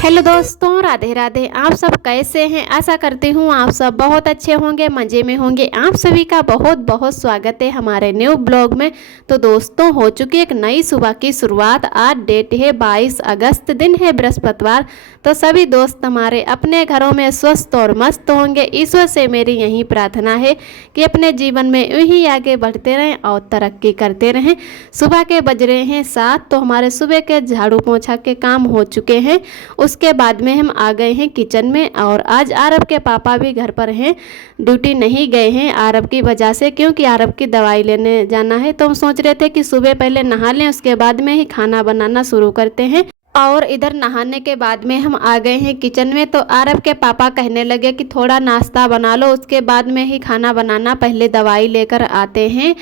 Hello दोस्तों, राधे राधे। आप सब कैसे हैं? आशा करती हूँ आप सब बहुत अच्छे होंगे, मज़े में होंगे। आप सभी का बहुत बहुत स्वागत है हमारे न्यू ब्लॉग में। तो दोस्तों, हो चुकी एक नई सुबह की शुरुआत। आज डेट है 22 अगस्त, दिन है बृहस्पतिवार। तो सभी दोस्त हमारे अपने घरों में स्वस्थ और मस्त होंगे। ईश्वर से मेरी यही प्रार्थना है कि अपने जीवन में यूं ही आगे बढ़ते रहें और तरक्की करते रहें। सुबह के बज रहे हैं 7, तो हमारे सुबह के झाड़ू पोछा के काम हो चुके हैं। उसके बाद में हम आ गए हैं किचन में। और आज आरब के पापा भी घर पर हैं, ड्यूटी नहीं गए हैं आरब की वजह से, क्योंकि आरब की दवाई लेने जाना है। तो हम सोच रहे थे कि सुबह पहले नहा लें, उसके बाद में ही खाना बनाना शुरू करते हैं। और इधर नहाने के बाद में हम आ गए हैं किचन में। तो आरब के पापा कहने लगे कि थोड़ा नाश्ता बना लो, उसके बाद में ही खाना बनाना, पहले दवाई लेकर आते हैं।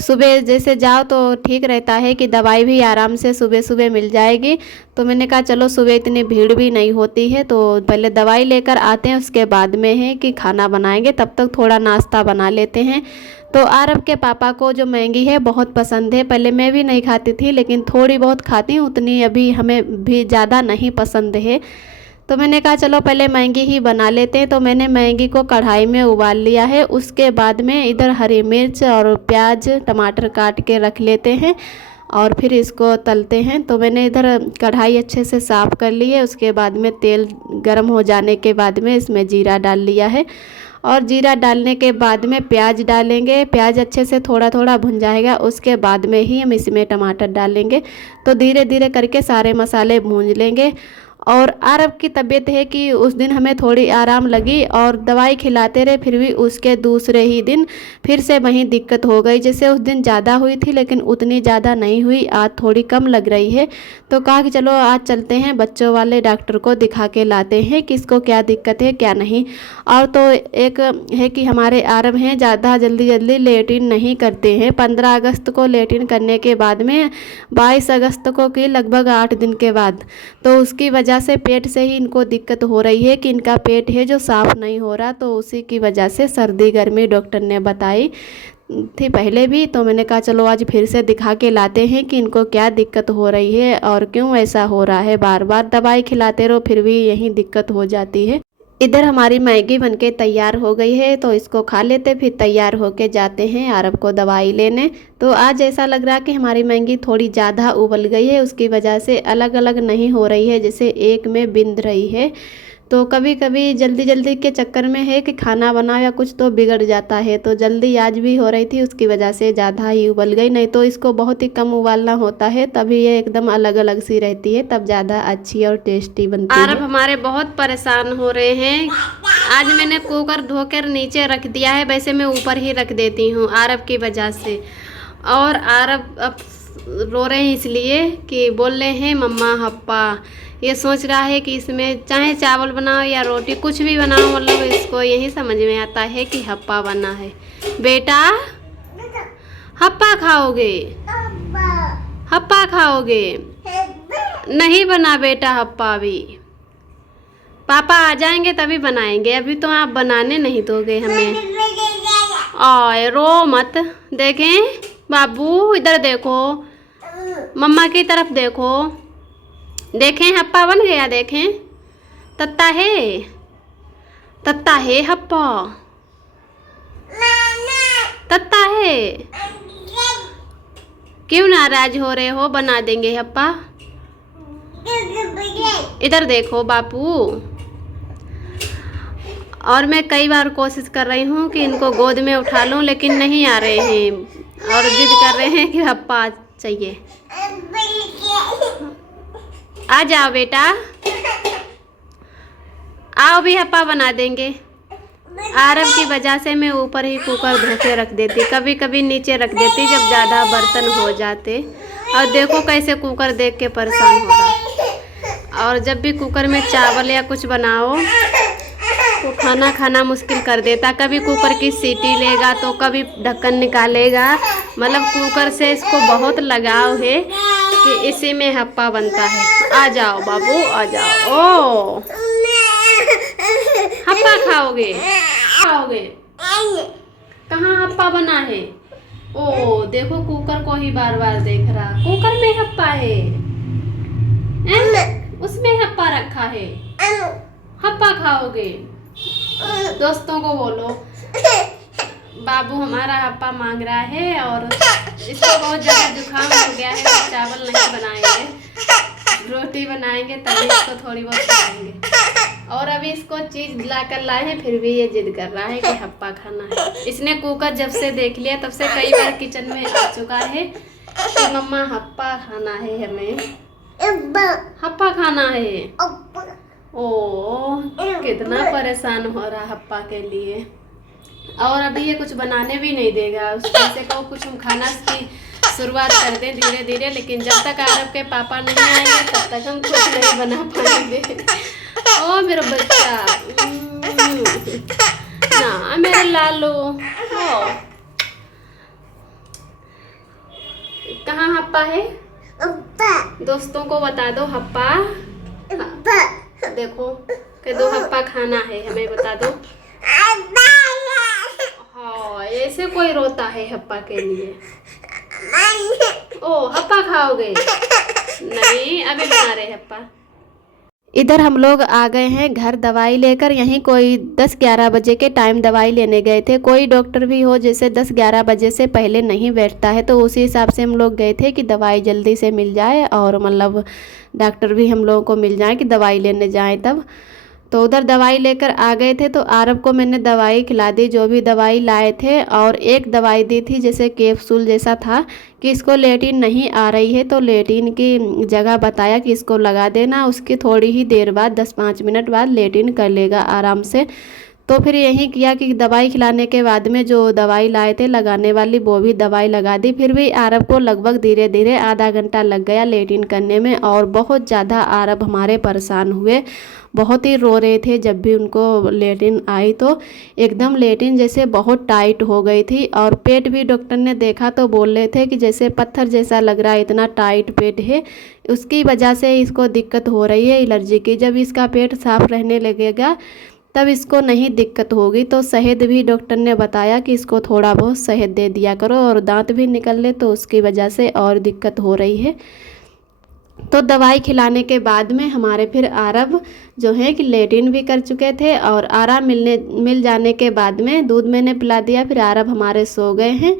सुबह जैसे जाओ तो ठीक रहता है कि दवाई भी आराम से सुबह सुबह मिल जाएगी। तो मैंने कहा चलो, सुबह इतनी भीड़ भी नहीं होती है, तो पहले दवाई लेकर आते हैं, उसके बाद में है कि खाना बनाएंगे। तब तक थोड़ा नाश्ता बना लेते हैं। तो आरब के पापा को जो मैगी है बहुत पसंद है। पहले मैं भी नहीं खाती थी, लेकिन थोड़ी बहुत खाती हूँ, उतनी अभी हमें भी ज़्यादा नहीं पसंद है। तो मैंने कहा चलो पहले मैगी ही बना लेते हैं। तो मैंने मैगी को कढ़ाई में उबाल लिया है। उसके बाद में इधर हरी मिर्च और प्याज टमाटर काट के रख लेते हैं और फिर इसको तलते हैं। तो मैंने इधर कढ़ाई अच्छे से साफ़ कर ली है। उसके बाद में तेल गर्म हो जाने के बाद में इसमें जीरा डाल लिया है। और जीरा डालने के बाद में प्याज डालेंगे। प्याज अच्छे से थोड़ा थोड़ा भुन जाएगा, उसके बाद में ही हम इसमें टमाटर डालेंगे। तो धीरे धीरे करके सारे मसाले भून लेंगे। और आरब की तबीयत है कि उस दिन हमें थोड़ी आराम लगी और दवाई खिलाते रहे, फिर भी उसके दूसरे ही दिन फिर से वहीं दिक्कत हो गई। जैसे उस दिन ज़्यादा हुई थी, लेकिन उतनी ज़्यादा नहीं हुई, आज थोड़ी कम लग रही है। तो कहा कि चलो आज चलते हैं बच्चों वाले डॉक्टर को दिखा के लाते हैं कि इसको क्या दिक्कत है क्या नहीं। और तो एक है कि हमारे आरब हैं ज़्यादा जल्दी जल्दी लेटिन नहीं करते हैं। 15 अगस्त को लेटिन करने के बाद में 22 अगस्त को की लगभग 8 दिन के बाद। तो उसकी वजह से पेट से ही इनको दिक्कत हो रही है कि इनका पेट है जो साफ़ नहीं हो रहा। तो उसी की वजह से सर्दी गर्मी डॉक्टर ने बताई थी पहले भी। तो मैंने कहा चलो आज फिर से दिखा के लाते हैं कि इनको क्या दिक्कत हो रही है और क्यों ऐसा हो रहा है। बार बार दवाई खिलाते रहो फिर भी यही दिक्कत हो जाती है। इधर हमारी मैगी बनके तैयार हो गई है, तो इसको खा लेते, फिर तैयार होके जाते हैं आरब को दवाई लेने। तो आज ऐसा लग रहा कि हमारी मैगी थोड़ी ज़्यादा उबल गई है, उसकी वजह से अलग अलग नहीं हो रही है, जैसे एक में बिंद रही है। तो कभी कभी जल्दी जल्दी के चक्कर में है कि खाना बनाओ या कुछ तो बिगड़ जाता है। तो जल्दी आज भी हो रही थी, उसकी वजह से ज़्यादा ही उबल गई। नहीं तो इसको बहुत ही कम उबालना होता है, तभी ये एकदम अलग अलग सी रहती है, तब ज़्यादा अच्छी और टेस्टी बनती है। आरब हमारे बहुत परेशान हो रहे हैं। आज मैंने कुकर धोकर नीचे रख दिया है, वैसे मैं ऊपर ही रख देती हूँ आरब की वजह से। और आरब अब रो रहे हैं इसलिए कि बोल रहे हैं मम्मा हप्पा। ये सोच रहा है कि इसमें चाहे चावल बनाओ या रोटी कुछ भी बनाओ, मतलब इसको यही समझ में आता है कि हप्पा बना है। बेटा हप्पा खाओगे? हप्पा खाओगे? नहीं बना बेटा हप्पा, भी पापा आ जाएंगे तभी बनाएंगे, अभी तो आप बनाने नहीं दोगे हमें। ओए रो मत, देखें बाबू, इधर देखो, मम्मा की तरफ देखो, देखें हप्पा बन गया, देखें तत्ता है, तत्ता है हप्पा, तत्ता है। क्यों नाराज हो रहे हो? बना देंगे हप्पा। इधर देखो बापू। और मैं कई बार कोशिश कर रही हूँ कि इनको गोद में उठा लूँ, लेकिन नहीं आ रहे हैं और जिद कर रहे हैं कि हप्पा चाहिए। आ जाओ बेटा, आओ भी हप्पा बना देंगे। आरब की वजह से मैं ऊपर ही कुकर धो के रख देती, कभी कभी नीचे रख देती जब ज़्यादा बर्तन हो जाते। और देखो कैसे कुकर देख के परेशान हो रहा है। और जब भी कुकर में चावल या कुछ बनाओ तो खाना मुश्किल कर देता। कभी कुकर की सीटी लेगा तो कभी ढक्कन निकालेगा। मतलब कुकर से इसको बहुत लगाव है कि इसी में हप्पा बनता है। आ जाओ बाबू, आ जाओ। ओ हप्पा खाओगे? खाओगे? कहाँ हप्पा बना है? ओ देखो कुकर को ही बार बार देख रहा, कुकर में हप्पा है। उसमें हप्पा रखा है, हप्पा खाओगे। दोस्तों को बोलो बाबू हमारा हप्पा मांग रहा है और इसको बहुत ज़्यादा जुकाम हो गया है, तो चावल नहीं बनाएंगे, रोटी बनाएंगे तभी इसको थोड़ी बहुत खाएंगे। और अभी इसको चीज़ ला कर लाए हैं, फिर भी ये जिद कर रहा है कि हप्पा खाना है। इसने कुकर जब से देख लिया तब से कई बार किचन में आ चुका है कि मम्मा हप्पा खाना है, हमें हप्पा खाना है। ओ कितना परेशान हो रहा हप्पा के लिए। और अभी ये कुछ बनाने भी नहीं देगा, उसको से कहो कुछ हम खाना की शुरुआत कर दें धीरे धीरे, लेकिन जब तक आरब के पापा नहीं आएंगे तब तक हम कुछ नहीं बना पाएंगे। ओ मेरा बच्चा ना, मेरा लालू हो। कहाँ हप्पा है? दोस्तों को बता दो हप्पा, देखो कि दो हप्पा खाना है, हमें बता दो। हाँ ऐसे कोई रोता है हप्पा के लिए। ओ हप्पा खाओगे? नहीं अभी बना रहे हप्पा। इधर हम लोग आ गए हैं घर दवाई लेकर। यहीं कोई 10-11 बजे के टाइम दवाई लेने गए थे। कोई डॉक्टर भी हो जैसे 10-11 बजे से पहले नहीं बैठता है, तो उसी हिसाब से हम लोग गए थे कि दवाई जल्दी से मिल जाए और मतलब डॉक्टर भी हम लोगों को मिल जाए कि दवाई लेने जाएं तब। तो उधर दवाई लेकर आ गए थे, तो आरब को मैंने दवाई खिला दी जो भी दवाई लाए थे, और एक दवाई दी थी जैसे कैप्सूल जैसा था कि इसको लेटिन नहीं आ रही है तो लेटिन की जगह बताया कि इसको लगा देना, उसकी थोड़ी ही देर बाद 10-5 मिनट बाद लेटिन कर लेगा आराम से। तो फिर यही किया कि दवाई खिलाने के बाद में जो दवाई लाए थे लगाने वाली वो भी दवाई लगा दी। फिर भी आरब को लगभग धीरे धीरे आधा घंटा लग गया लेटिन करने में, और बहुत ज़्यादा आरब हमारे परेशान हुए, बहुत ही रो रहे थे। जब भी उनको लेटिन आई तो एकदम लेटिन जैसे बहुत टाइट हो गई थी, और पेट भी डॉक्टर ने देखा तो बोल रहे थे कि जैसे पत्थर जैसा लग रहा है, इतना टाइट पेट है, उसकी वजह से इसको दिक्कत हो रही है एलर्जी की। जब इसका पेट साफ रहने लगेगा तब इसको नहीं दिक्कत होगी। तो शहद भी डॉक्टर ने बताया कि इसको थोड़ा बहुत शहद दे दिया करो, और दांत भी निकल ले तो उसकी वजह से और दिक्कत हो रही है। तो दवाई खिलाने के बाद में हमारे फिर आरब जो है कि लेटिन भी कर चुके थे, और आराम मिल जाने के बाद में दूध मैंने पिला दिया, फिर आरब हमारे सो गए हैं।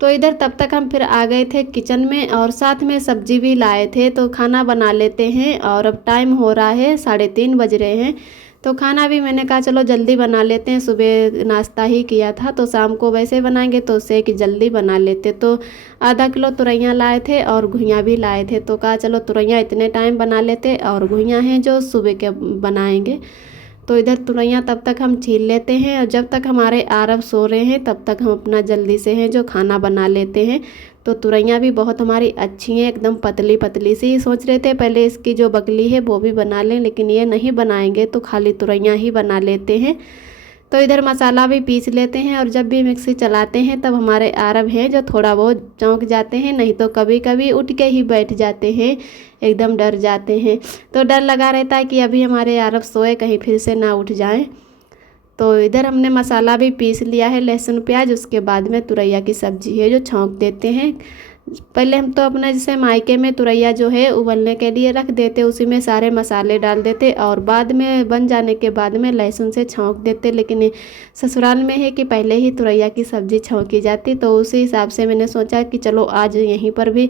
तो इधर तब तक हम फिर आ गए थे किचन में, और साथ में सब्जी भी लाए थे, तो खाना बना लेते हैं। और अब टाइम हो रहा है 3:30 बज रहे हैं, तो खाना भी मैंने कहा चलो जल्दी बना लेते हैं, सुबह नाश्ता ही किया था तो शाम को वैसे बनाएंगे तो उससे कि जल्दी बना लेते। तो आधा किलो तुरैयाँ लाए थे और घुइयाँ भी लाए थे, तो कहा चलो तुरैयाँ इतने टाइम बना लेते और घुइयाँ हैं जो सुबह के बनाएंगे। तो इधर तुरैयाँ तब तक हम छील लेते हैं, और जब तक हमारे आरब सो रहे हैं तब तक हम अपना जल्दी से हैं जो खाना बना लेते हैं। तो तुरैयाँ भी बहुत हमारी अच्छी हैं, एकदम पतली पतली सी। सोच रहे थे पहले इसकी जो बकली है वो भी बना लें, लेकिन ये नहीं बनाएंगे तो खाली तुरैयाँ ही बना लेते हैं। तो इधर मसाला भी पीस लेते हैं, और जब भी मिक्सी चलाते हैं तब हमारे आरब हैं जो थोड़ा बहुत चौंक जाते हैं, नहीं तो कभी कभी उठ के ही बैठ जाते हैं, एकदम डर जाते हैं। तो डर लगा रहता है कि अभी हमारे आरब सोए कहीं फिर से ना उठ जाएं। तो इधर हमने मसाला भी पीस लिया है, लहसुन प्याज, उसके बाद में तुरैया की सब्जी है जो छौंक देते हैं। पहले हम तो अपना जैसे मायके में तुरैया जो है उबलने के लिए रख देते, उसी में सारे मसाले डाल देते, और बाद में बन जाने के बाद में लहसुन से छौंक देते। लेकिन ससुराल में है कि पहले ही तुरैया की सब्ज़ी छौंकी जाती, तो उसी हिसाब से मैंने सोचा कि चलो आज यहीं पर भी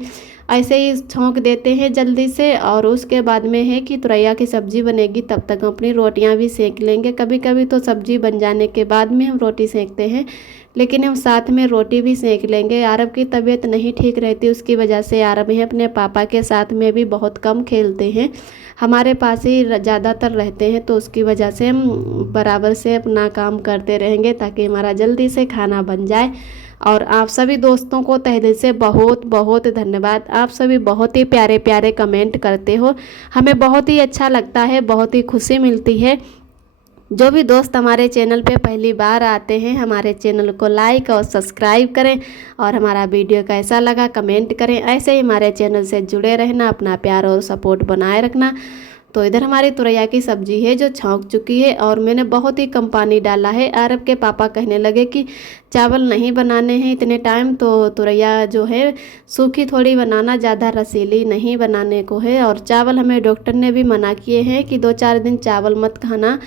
ऐसे ही छौंक देते हैं जल्दी से। और उसके बाद में है कि तुरैया की सब्ज़ी बनेगी तब तक हम अपनी रोटियां भी सेंक लेंगे। कभी कभी तो सब्ज़ी बन जाने के बाद में हम रोटी सेंकते हैं, लेकिन हम साथ में रोटी भी सेंक लेंगे। आरब की तबीयत नहीं ठीक रहती, उसकी वजह से आरब ही अपने पापा के साथ में भी बहुत कम खेलते हैं, हमारे पास ही ज़्यादातर रहते हैं। तो उसकी वजह से हम बराबर से अपना काम करते रहेंगे ताकि हमारा जल्दी से खाना बन जाए। और आप सभी दोस्तों को तहे दिल से बहुत बहुत धन्यवाद। आप सभी बहुत ही प्यारे प्यारे कमेंट करते हो, हमें बहुत ही अच्छा लगता है, बहुत ही खुशी मिलती है। जो भी दोस्त हमारे चैनल पे पहली बार आते हैं, हमारे चैनल को लाइक और सब्सक्राइब करें, और हमारा वीडियो कैसा लगा कमेंट करें। ऐसे ही हमारे चैनल से जुड़े रहना, अपना प्यार और सपोर्ट बनाए रखना। तो इधर हमारी तुरैया की सब्जी है जो छौंक चुकी है और मैंने बहुत ही कम पानी डाला है। आरब के पापा कहने लगे कि चावल नहीं बनाने हैं इतने टाइम, तो तुरैया जो है सूखी थोड़ी बनाना, ज़्यादा रसीली नहीं बनाने को है। और चावल हमें डॉक्टर ने भी मना किए हैं कि 2-4 दिन चावल मत खाना,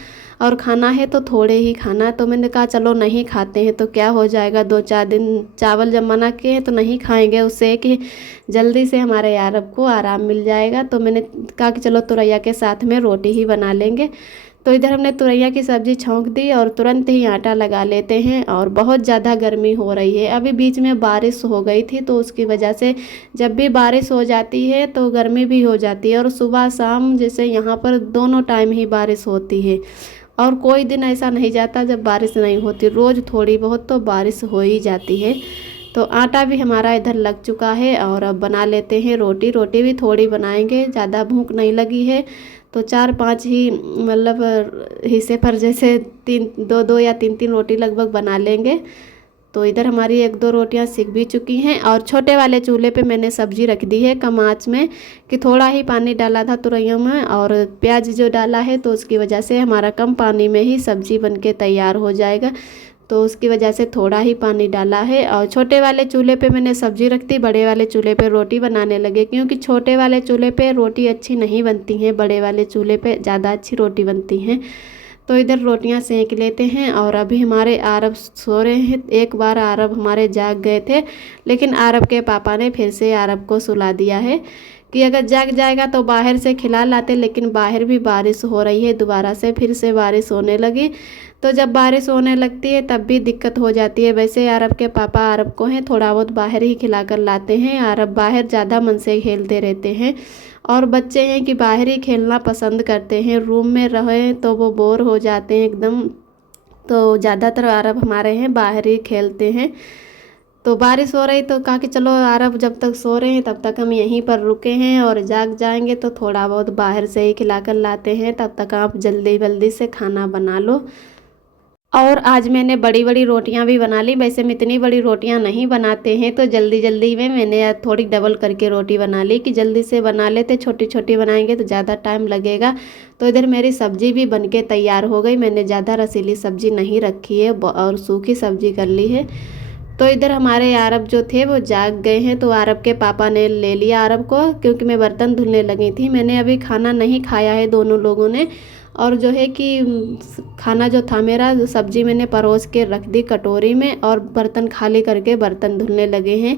और खाना है तो थोड़े ही खाना। तो मैंने कहा चलो नहीं खाते हैं तो क्या हो जाएगा, 2-4 दिन चावल जब मना किए हैं तो नहीं खाएंगे, उससे कि जल्दी से हमारे अरब को आराम मिल जाएगा। तो मैंने कहा कि चलो तुरैया के साथ में रोटी ही बना लेंगे। तो इधर हमने तुरैया की सब्ज़ी छौंक दी और तुरंत ही आटा लगा लेते हैं। और बहुत ज़्यादा गर्मी हो रही है, अभी बीच में बारिश हो गई थी तो उसकी वजह से जब भी बारिश हो जाती है तो गर्मी भी हो जाती है। और सुबह शाम जैसे यहाँ पर दोनों टाइम ही बारिश होती है, और कोई दिन ऐसा नहीं जाता जब बारिश नहीं होती, रोज़ थोड़ी बहुत तो बारिश हो ही जाती है। तो आटा भी हमारा इधर लग चुका है और अब बना लेते हैं रोटी। रोटी भी थोड़ी बनाएंगे, ज़्यादा भूख नहीं लगी है तो 4-5 ही मतलब हिस्से पर जैसे 2-2 या 3-3 रोटी लगभग बना लेंगे। तो इधर हमारी 1-2 रोटियां सिक भी चुकी हैं। और छोटे वाले चूल्हे पे मैंने सब्जी रख दी है कम आंच में, कि थोड़ा ही पानी डाला था तुरैयों में और प्याज जो डाला है तो उसकी वजह से हमारा कम पानी में ही सब्जी बनके तैयार हो जाएगा। तो उसकी वजह से थोड़ा ही पानी डाला है। और छोटे वाले चूल्हे पे मैंने सब्जी रख दी, बड़े वाले चूल्हे पे रोटी बनाने लगे, क्योंकि छोटे वाले चूल्हे पे रोटी अच्छी नहीं बनती हैं, बड़े वाले चूल्हे पे ज़्यादा अच्छी रोटी बनती हैं। तो इधर रोटियां सेंक लेते हैं। और अभी हमारे आरब सो रहे हैं। एक बार आरब हमारे जाग गए थे, लेकिन आरब के पापा ने फिर से आरब को सुला दिया है कि अगर जाग जाएगा तो बाहर से खिला लाते, लेकिन बाहर भी बारिश हो रही है, दोबारा से फिर से बारिश होने लगी। तो जब बारिश होने लगती है तब भी दिक्कत हो जाती है। वैसे आरब के पापा आरब को हैं थोड़ा बहुत बाहर ही खिला कर लाते हैं, आरब बाहर ज़्यादा मन से खेलते रहते हैं। और बच्चे हैं कि बाहर ही खेलना पसंद करते हैं, रूम में रहे तो वो बोर हो जाते हैं एकदम। तो ज़्यादातर आरब हमारे हैं बाहर ही खेलते हैं। तो बारिश हो रही तो कहा कि चलो आरब जब तक सो रहे हैं तब तक हम यहीं पर रुके हैं, और जाग जाएंगे तो थोड़ा बहुत बाहर से ही खिला कर लाते हैं, तब तक आप जल्दी जल्दी से खाना बना लो। और आज मैंने बड़ी बड़ी रोटियां भी बना ली। वैसे हम इतनी बड़ी रोटियां नहीं बनाते हैं, तो जल्दी जल्दी में मैंने थोड़ी डबल करके रोटी बना ली कि जल्दी से बना लेते, छोटी छोटी बनाएंगे तो ज़्यादा टाइम लगेगा। तो इधर मेरी सब्ज़ी भी बनके तैयार हो गई। मैंने ज़्यादा रसीली सब्ज़ी नहीं रखी है और सूखी सब्ज़ी कर ली है। तो इधर हमारे अरब जो थे वो जाग गए हैं, तो अरब के पापा ने ले लिया अरब को, क्योंकि मैं बर्तन धुलने लगी थी। मैंने अभी खाना नहीं खाया है दोनों लोगों ने। और जो है कि खाना जो था मेरा, सब्जी मैंने परोस के रख दी कटोरी में, और बर्तन खाली करके बर्तन धुलने लगे हैं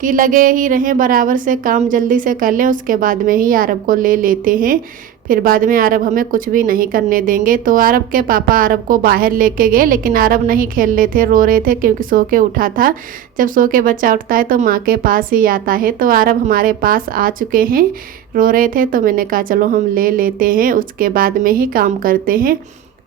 कि लगे ही रहें, बराबर से काम जल्दी से कर लें, उसके बाद में ही अरब को ले लेते हैं। फिर बाद में अरब हमें कुछ भी नहीं करने देंगे। तो अरब के पापा अरब को बाहर लेके गए, लेकिन अरब नहीं खेल रहे थे, रो रहे थे, क्योंकि सो के उठा था। जब सो के बच्चा उठता है तो माँ के पास ही आता है। तो अरब हमारे पास आ चुके हैं, रो रहे थे, तो मैंने कहा चलो हम ले लेते हैं, उसके बाद में ही काम करते हैं।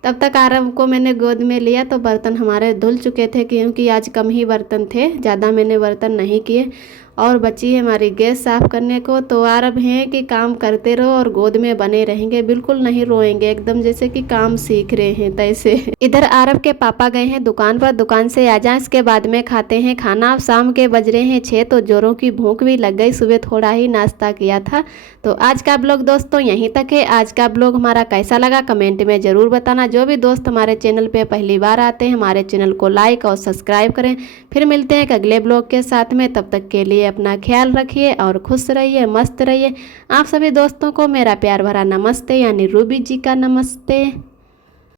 तब तक अरब को मैंने गोद में लिया तो बर्तन हमारे धुल चुके थे, क्योंकि आज कम ही बर्तन थे, ज़्यादा मैंने बर्तन नहीं किए। और बची है हमारी गैस साफ़ करने को। तो अरब हैं कि काम करते रहो और गोद में बने रहेंगे, बिल्कुल नहीं रोएंगे, एकदम जैसे कि काम सीख रहे हैं तैसे। इधर अरब के पापा गए हैं दुकान पर, दुकान से आ जाए इसके बाद में खाते हैं खाना। अब शाम के बज रहे हैं 6, तो जोरों की भूख भी लग गई, सुबह थोड़ा ही नाश्ता किया था। तो आज का ब्लॉग दोस्तों यहीं तक है। आज का ब्लॉग हमारा कैसा लगा कमेंट में ज़रूर बताना। जो भी दोस्त हमारे चैनल पे पहली बार आते हैं, हमारे चैनल को लाइक और सब्सक्राइब करें। फिर मिलते हैं एक अगले ब्लॉग के साथ में, तब तक के लिए अपना ख्याल रखिए और खुश रहिए, मस्त रहिए। आप सभी दोस्तों को मेरा प्यार भरा नमस्ते, यानी रूबी जी का नमस्ते।